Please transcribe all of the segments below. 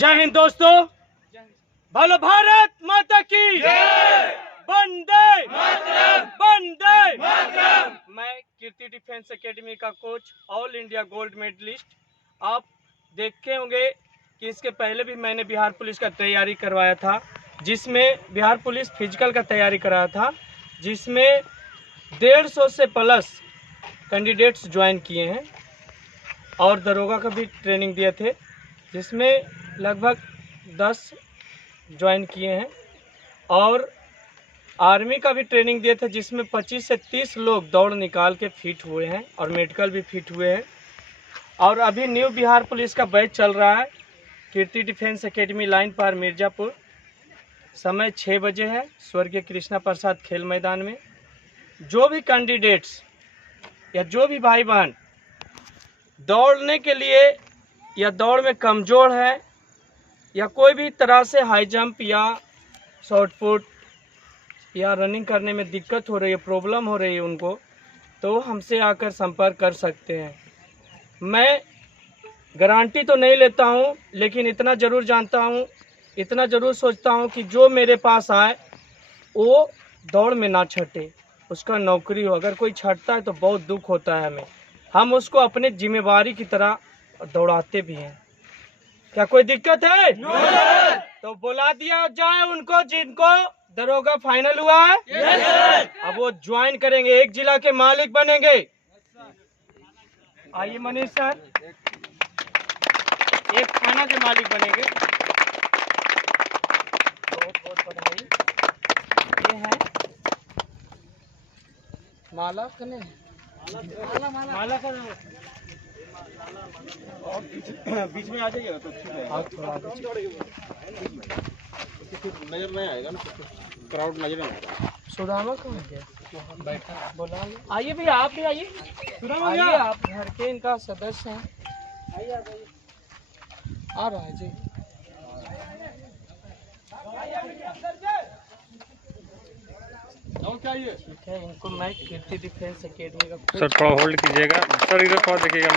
जय हिंद दोस्तों, बोलो भारत माता की वंदे मातरम, वंदे मातरम। मैं कीर्ति डिफेंस एकेडमी का coach, all India gold medallist. आप देखे होंगे कि इसके पहले भी मैंने बिहार पुलिस का तैयारी करवाया था, जिसमें बिहार पुलिस फिजिकल का तैयारी कराया था, जिसमें 150 से प्लस कैंडिडेट्स ज्वाइन किए हैं और दरोगा का भी ट्रेनिंग दिए थे, जिसमें लगभग 10 ज्वाइन किए हैं और आर्मी का भी ट्रेनिंग दिए थे, जिसमें 25 से 30 लोग दौड़ निकाल के फिट हुए हैं और मेडिकल भी फिट हुए हैं। और अभी न्यू बिहार पुलिस का बैच चल रहा है कीर्ति डिफेंस एकेडमी लाइन पर मिर्ज़ापुर। समय 6 बजे है, स्वर्गीय कृष्णा प्रसाद खेल मैदान में। जो भी कैंडिडेट्स या जो भी भाई बहन दौड़ने के लिए या दौड़ में कमज़ोर है या कोई भी तरह से हाई जंप या शॉर्ट पुट या रनिंग करने में दिक्कत हो रही है, प्रॉब्लम हो रही है उनको, तो हमसे आकर संपर्क कर सकते हैं। मैं गारंटी तो नहीं लेता हूं, लेकिन इतना ज़रूर जानता हूं, इतना ज़रूर सोचता हूं कि जो मेरे पास आए वो दौड़ में ना छटे, उसका नौकरी हो। अगर कोई छटता है तो बहुत दुख होता है हमें, हम उसको अपने जिम्मेवारी की तरह दौड़ाते भी हैं। क्या कोई दिक्कत है? तो बुला दिया जाए उनको जिनको दरोगा फाइनल हुआ है। अब वो ज्वाइन करेंगे, एक जिला के मालिक बनेंगे। आइए मनीष सर, एक थाना के मालिक बनेंगे। बहुत बहुत बधाई। ये है माला कने, माला का और बीच में आ जाइएगा तो ठीक है। हाँ, थोड़ा नजर नहीं आएगा ना, क्राउड नजर नहीं आएगा। सुदामा कहाँ गया? बैठा बोला। आइए भैया, आप भी आइए। आइए, आप घर के इनका सदस्य हैं। आइए आ रहा है जी। ठीक है, इनको मैं कीर्ति डिफेंस एकेडमी का सर थोड़ा होल्ड कीजिएगा सर, इधर थोड़ा देखिएगा।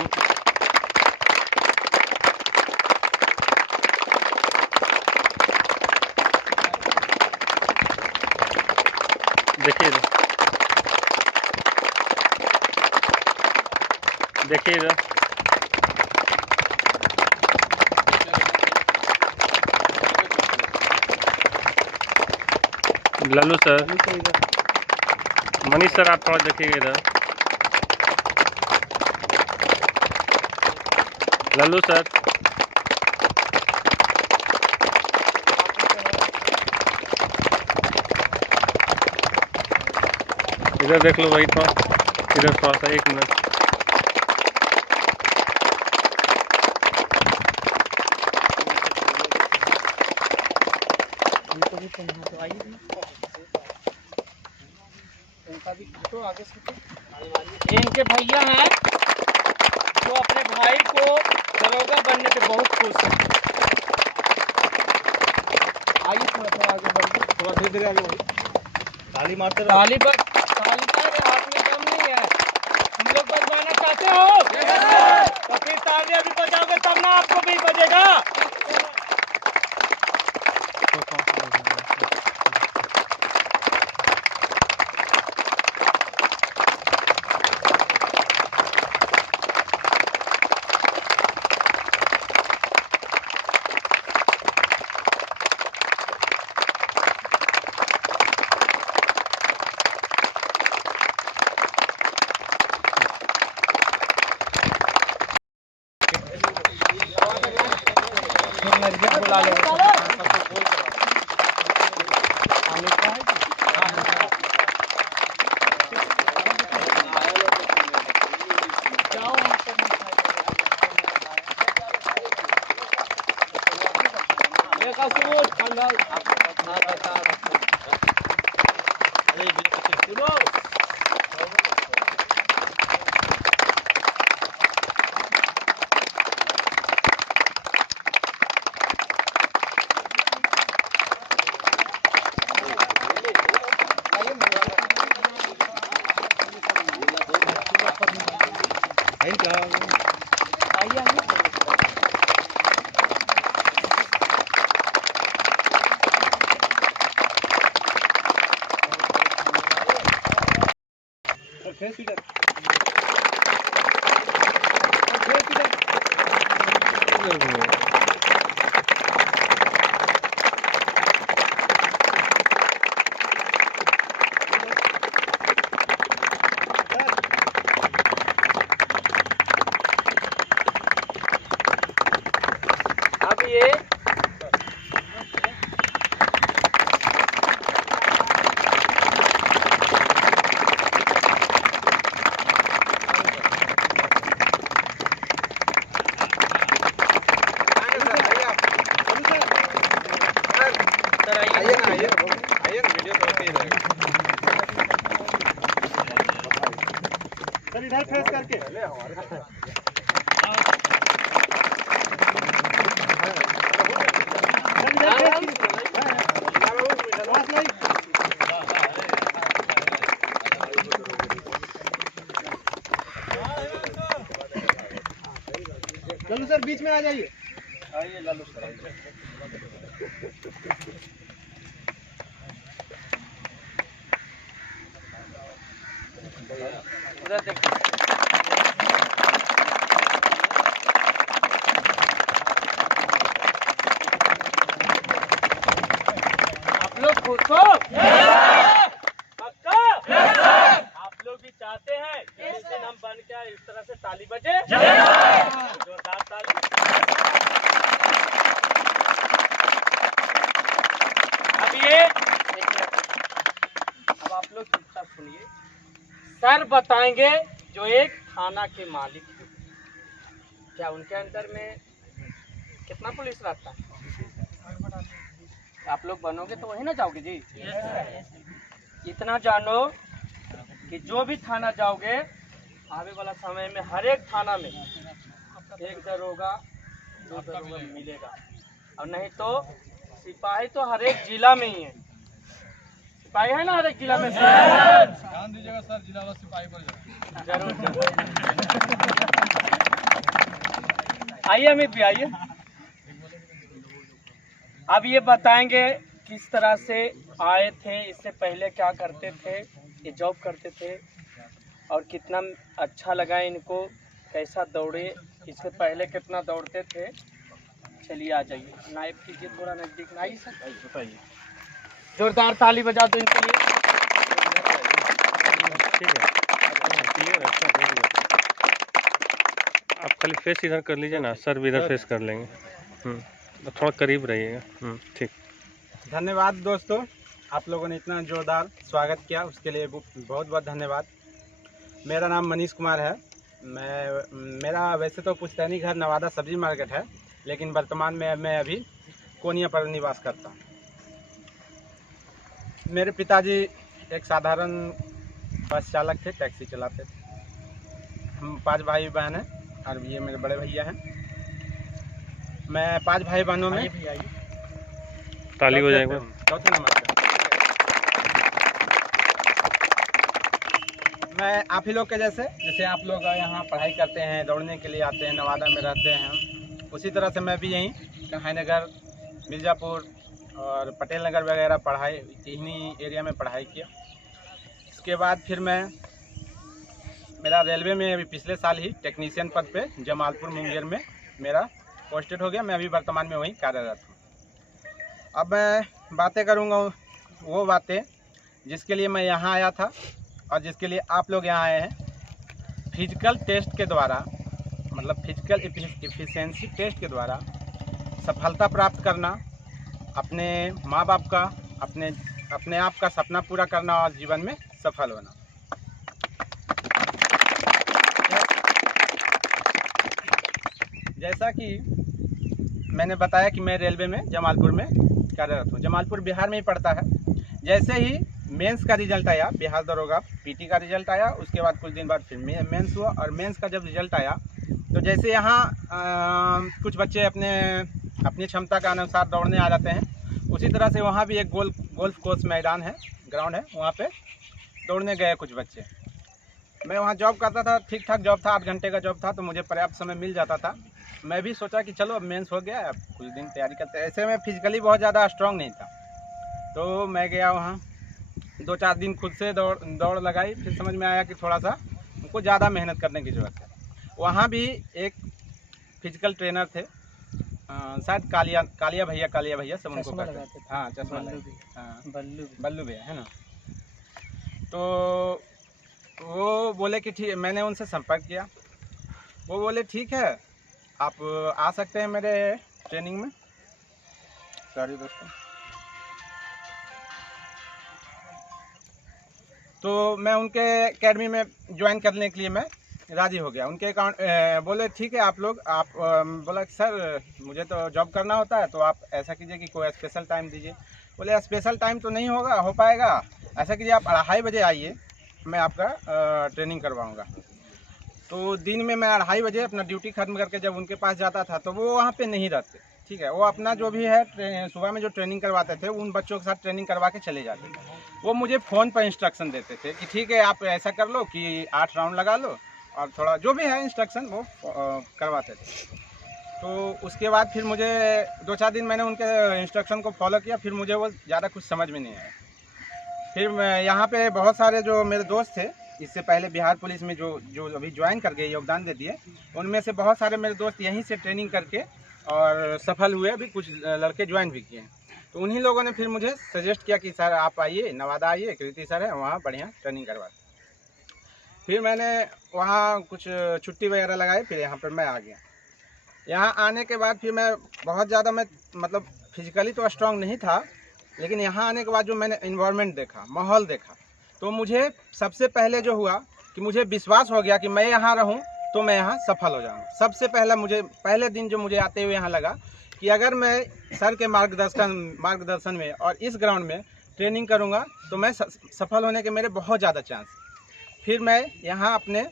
देखिए देखिए इधर लल्लू सर, मनीष सर आप थोड़ा देखिएगा इधर। लल्लू सर, इधर देख लो भाई, थोड़ा इधर थोड़ा सा, 1 मिनट। इनको भी पढ़ना तो आइए, इनका भी तो आगे से। इनके भैया हैं जो अपने भाई को दरोगा बनने पे बहुत खुश हैं। आइए थोड़ा आगे बढ़िए, थोड़ा धीरे धीरे आगे बढ़िए। ताली मारते रहो। ताली पर ताली का हाथ में कम नहीं है। हम लोग बजवाना चाहते हो तो फिर ताली अभी बजाओगे तब ना आपको भी बजेगा। बुला लो फेस इधर अब ये आइए ना वीडियो तो होती रहेगा सर इधर फेस करके लालू सर बीच में आ जाइए आइए लालू सर उधर देखो आप लोग खुश हो पक्का आप लोग भी चाहते हैं कि इस दिन हम बन के इस तरह से ताली बजे जोरदार ताली। अब ये अब आप लोग चुपचाप सुनिए। सर बताएंगे जो एक थाना के मालिक हैं, क्या उनके अंदर में कितना पुलिस रहता है? आप लोग बनोगे तो वही ना जाओगे जी। इतना जानो कि जो भी थाना जाओगे आने वाला समय में हर एक थाना में एक दरोगा दो दरोगा मिलेगा, और नहीं तो सिपाही तो हर एक जिला में ही है। सिपाही है ना हर एक जिला में। ध्यान दीजिएगा सर, जिला वाला सिपाही बन जाए। जरूर जरूर आइए अमित भी आइए। अब ये बताएंगे किस तरह से आए थे, इससे पहले क्या करते थे, ये जॉब करते थे और कितना अच्छा लगा इनको, कैसा दौड़े, इससे पहले कितना दौड़ते थे। चलिए आ जाइए, नाइब कीजिए थोड़ा नजदीक ना। आइए सर, बताइए। जोरदार ताली बजा दो इनके लिए। ठीक है, क्लियर है, अच्छा, very good। आप खाली फेस इधर कर लीजिए ना, सर भी इधर फेस कर लेंगे। थोड़ा करीब रहिएगा। ठीक। धन्यवाद दोस्तों, आप लोगों ने इतना जोरदार स्वागत किया, उसके लिए बहुत बहुत धन्यवाद। मेरा नाम मनीष कुमार है। मेरा वैसे तो पुश्तैनी घर नवादा सब्जी मार्केट है, लेकिन वर्तमान में मैं अभी कोनिया पर निवास करता हूँ। मेरे पिताजी एक साधारण बस चालक थे, टैक्सी चलाते थे। हम 5 भाई बहन हैं और ये मेरे बड़े भैया हैं। मैं 5 भाई बहनों में ताली हो जाएगा। चौथे नंबर पे। मैं आप ही लोग के जैसे आप लोग यहाँ पढ़ाई करते हैं, दौड़ने के लिए आते हैं, नवादा में रहते हैं, उसी तरह से मैं भी यहीं कन्हैया नगर, मिर्ज़ापुर और पटेल नगर वगैरह पढ़ाई, इन्हीं एरिया में पढ़ाई किया। इसके बाद फिर मेरा रेलवे में अभी पिछले साल ही टेक्नीशियन पद पे जमालपुर मुंगेर में मेरा पोस्टेड हो गया। मैं अभी वर्तमान में वहीं कार्यरत हूँ। अब मैं बातें करूँगा वो बातें जिसके लिए मैं यहाँ आया था और जिसके लिए आप लोग यहाँ आए हैं। फिजिकल टेस्ट के द्वारा, मतलब फिजिकल एफिशिएंसी टेस्ट के द्वारा सफलता प्राप्त करना, अपने माँ बाप का, अपने आप का सपना पूरा करना और जीवन में सफल होना। जैसा कि मैंने बताया कि मैं रेलवे में जमालपुर में कार्यरत हूँ। जमालपुर बिहार में ही पड़ता है। जैसे ही मेंस का रिजल्ट आया, बिहार दरोगा पीटी का रिजल्ट आया, उसके बाद कुछ दिन बाद फिर मेंस हुआ, और मेंस का जब रिजल्ट आया तो जैसे यहाँ कुछ बच्चे अपनी क्षमता के अनुसार दौड़ने आ जाते हैं, उसी तरह से वहाँ भी एक गोल्फ कोर्स मैदान है, ग्राउंड है, वहाँ पे दौड़ने गए कुछ बच्चे। मैं वहाँ जॉब करता था, ठीक ठाक जॉब था, 8 घंटे का जॉब था, तो मुझे पर्याप्त समय मिल जाता था। मैं भी सोचा कि चलो अब मेंस हो गया, अब कुछ दिन तैयारी करते हैं। ऐसे में फिजिकली बहुत ज़्यादा स्ट्रांग नहीं था, तो मैं गया वहाँ 2-4 दिन खुद से दौड़ लगाई, फिर समझ में आया कि थोड़ा सा हमको ज़्यादा मेहनत करने की ज़रूरत है। वहाँ भी एक फिजिकल ट्रेनर थे, शायद कालिया भैया सब उनको कहते हैं। हाँ, चश्मा हाँ, बल्लू भैया है ना। तो वो बोले कि ठीक, मैंने उनसे संपर्क किया। वो बोले ठीक है, आप आ सकते हैं मेरे ट्रेनिंग में। सॉरी दोस्तों। तो मैं उनके एकेडमी में ज्वाइन करने के लिए मैं राज़ी हो गया। उनके अकाउंट बोले ठीक है आप लोग, आप बोला सर मुझे तो जॉब करना होता है, तो आप ऐसा कीजिए कि कोई स्पेशल टाइम दीजिए। बोले स्पेशल टाइम तो नहीं हो पाएगा, ऐसा कीजिए आप 2:30 बजे आइए, मैं आपका ट्रेनिंग करवाऊँगा। तो दिन में मैं 2:30 बजे अपना ड्यूटी खत्म करके जब उनके पास जाता था तो वो वहाँ पे नहीं रहते, ठीक है। वो अपना जो भी है सुबह में जो ट्रेनिंग करवाते थे उन बच्चों के साथ ट्रेनिंग करवा के चले जाते थे। वो मुझे फ़ोन पर इंस्ट्रक्शन देते थे कि ठीक है आप ऐसा कर लो कि 8 राउंड लगा लो, और थोड़ा जो भी है इंस्ट्रक्शन वो करवाते थे। तो उसके बाद फिर मुझे 2-4 दिन मैंने उनके इंस्ट्रक्शन को फॉलो किया, फिर मुझे वो ज़्यादा कुछ समझ में नहीं आया। फिर मैं यहाँ पे बहुत सारे जो मेरे दोस्त थे, इससे पहले बिहार पुलिस में जो अभी ज्वाइन कर गए, योगदान दे दिए, उनमें से बहुत सारे मेरे दोस्त यहीं से ट्रेनिंग करके और सफल हुए, अभी कुछ लड़के ज्वाइन भी किए हैं। तो उन्हीं लोगों ने फिर मुझे सजेस्ट किया कि सर आप आइए नवादा आइए, कृति सर है वहाँ बढ़िया ट्रेनिंग करवाते। फिर मैंने वहाँ कुछ छुट्टी वगैरह लगाई, फिर यहाँ पर मैं आ गया। यहाँ आने के बाद फिर मैं बहुत ज़्यादा मतलब फिजिकली तो स्ट्रांग नहीं था, लेकिन यहाँ आने के बाद जो मैंने इन्वायरमेंट देखा, माहौल देखा, तो मुझे सबसे पहले जो हुआ कि मुझे विश्वास हो गया कि मैं यहाँ रहूँ तो मैं यहाँ सफल हो जाऊँगा। सबसे पहला मुझे पहले दिन जो मुझे आते हुए यहाँ लगा कि अगर मैं सर के मार्गदर्शन में और इस ग्राउंड में ट्रेनिंग करूँगा तो मैं सफल होने के मेरे बहुत ज़्यादा चांस। फिर मैं यहाँ अपने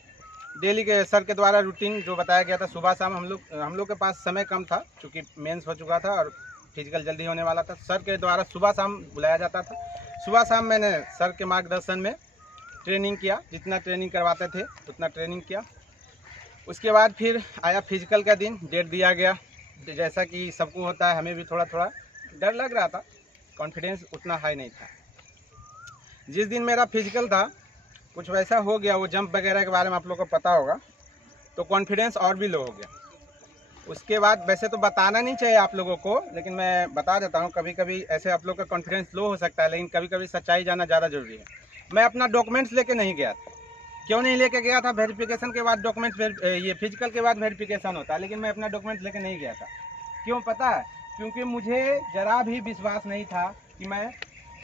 डेली के सर के द्वारा रूटीन जो बताया गया था, सुबह शाम हम लोग के पास समय कम था क्योंकि मेंस हो चुका था और फिजिकल जल्दी होने वाला था। सर के द्वारा सुबह शाम बुलाया जाता था। सुबह शाम मैंने सर के मार्गदर्शन में ट्रेनिंग किया, जितना ट्रेनिंग करवाते थे उतना ट्रेनिंग किया। उसके बाद फिर आया फिजिकल का दिन, डेट दिया गया। जैसा कि सबको होता है, हमें भी थोड़ा थोड़ा डर लग रहा था, कॉन्फिडेंस उतना हाई नहीं था। जिस दिन मेरा फिजिकल था कुछ वैसा हो गया, वो जंप वगैरह के बारे में आप लोगों को पता होगा, तो कॉन्फिडेंस और भी लो हो गया। उसके बाद वैसे तो बताना नहीं चाहिए आप लोगों को, लेकिन मैं बता देता हूँ, कभी कभी ऐसे आप लोग का कॉन्फिडेंस लो हो सकता है, लेकिन कभी कभी सच्चाई जाना ज़्यादा ज़रूरी है। मैं अपना डॉक्यूमेंट्स लेके नहीं गया था। क्यों नहीं लेके गया था? वेरिफिकेशन के बाद डॉक्यूमेंट्स, ये फिजिकल के बाद वेरिफिकेशन होता है, लेकिन मैं अपना डॉक्यूमेंट्स लेके नहीं गया था। क्यों पता है? क्योंकि मुझे ज़रा भी विश्वास नहीं था कि मैं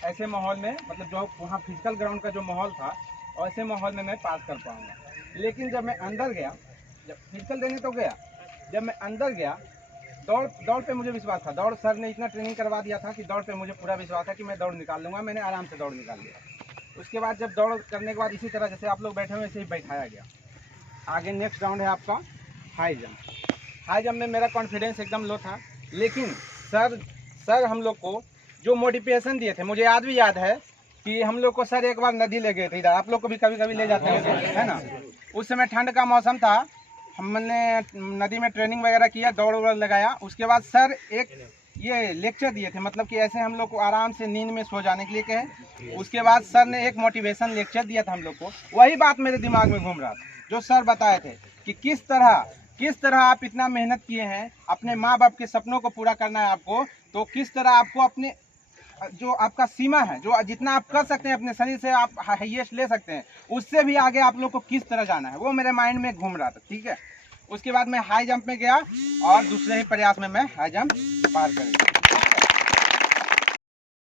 ऐसे माहौल में, मतलब जो वहाँ फिजिकल ग्राउंड का जो माहौल था, ऐसे माहौल में मैं पास कर पाऊँगा। लेकिन जब मैं अंदर गया, जब फिजिकल देने तो गया, जब मैं अंदर गया, दौड़ पे मुझे विश्वास था। दौड़ सर ने इतना ट्रेनिंग करवा दिया था कि दौड़ पे मुझे पूरा विश्वास है कि मैं दौड़ निकाल लूँगा। मैंने आराम से दौड़ निकाल लिया। उसके बाद जब दौड़ करने के बाद इसी तरह जैसे आप लोग बैठे हुए ऐसे ही बैठाया गया। आगे नेक्स्ट राउंड है आपका हाई जंप। हाई जंप में मेरा कॉन्फिडेंस एकदम लो था, लेकिन सर हम लोग को जो मोटिवेशन दिए थे, मुझे आज भी याद है कि हम लोग को सर एक बार नदी ले गए थे। इधर आप लोग को भी कभी कभी ले जाते हैं, है ना। उस समय ठंड का मौसम था, हमने नदी में ट्रेनिंग वगैरह किया, दौड़ लगाया। उसके बाद सर एक ये लेक्चर दिए थे, मतलब कि ऐसे हम लोग को आराम से नींद में सो जाने के लिए कहे। उसके बाद सर ने एक मोटिवेशन लेक्चर दिया था हम लोग को। वही बात मेरे दिमाग में घूम रहा था जो सर बताए थे कि किस तरह आप इतना मेहनत किए हैं, अपने माँ बाप के सपनों को पूरा करना है आपको, तो किस तरह आपको अपने जो आपका सीमा है, जो जितना आप कर सकते हैं अपने शरीर से, आप हाईएस्ट ले सकते हैं, उससे भी आगे आप लोग को किस तरह जाना है, वो मेरे माइंड में घूम रहा था। ठीक है। उसके बाद मैं हाई जंप में गया और दूसरे ही प्रयास में मैं हाई जंप पार कर गया।